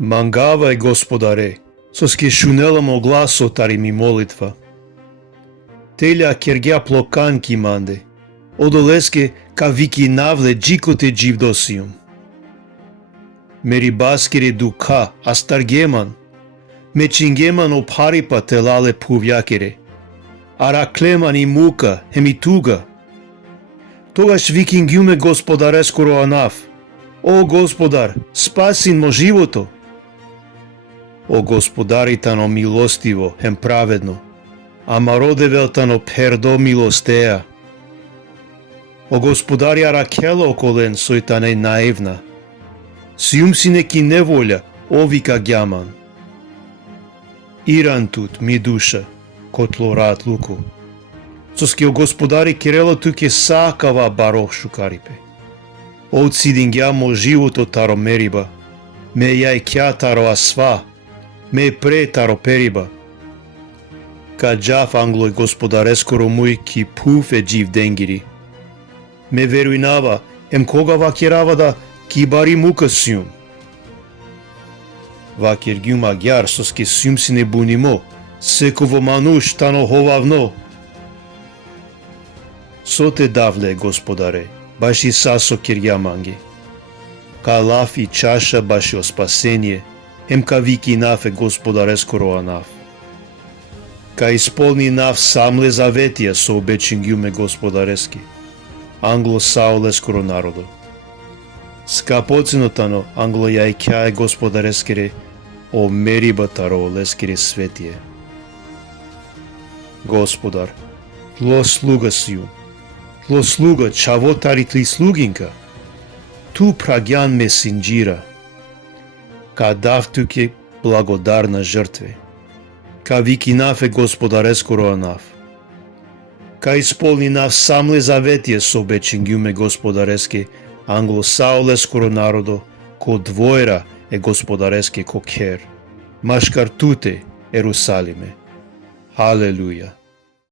Мангава е Господаре, со скешунеламо гласо тари ми молитва. Теля кергја плоканки манде, одолеске ка вики навле джикоте дживдосиум. Мери баскере дука астаргеман, мечингеман опарипа телале пувјакере, араклеман и мука хемитуга. Тогаш викингјуме Господаре скоро анав. О Господар, спасин мо живото. О Господаритано милостиво, хем праведно, ама родевелтано пердо милостеа. О Господари аракело околен сојтане наивна. Сиум си неки неволја, овика гјаман. Ирантут ми душа, котлорат луку. Соски о Господари керело туке сакава барох шукарипе. Од сидингја мо живото таро мериба, ме јај кја таро асва, ме пре таро периба. Ка джаф англој Господаре скоро муј ки пуф е джив денгири. Ме веруинава, ем кога вакерава да ки бари мука сиум. Вакер гјума гјар соски сиум си не бунимо, секово мануш тано ховавно. Соте давле, Господаре, баши сасо кирја манги. Ка лаф и чаша баши о спасение, ем ка вики нафе Господаре скоро анав. Ка исполни нав самле заветија со обечингјуме Господарески, англо сауле скоро народо. Скапоценотано англо јај кјај Господарескере, о мериба таро лескере светие. Господар, тло слуга сиум, тло слуга чавотари тли слугинка, ту прагјан ме синџира, ка дав туке благодарна жртве, ка вики нафе Господаре скоро анав, ка исполни нав самле заветие со обечингјуме Господареске, англо сауле скоро народо, ко двоера е Господареске ко кер, машкар туте Ерусалиме. Халелуја.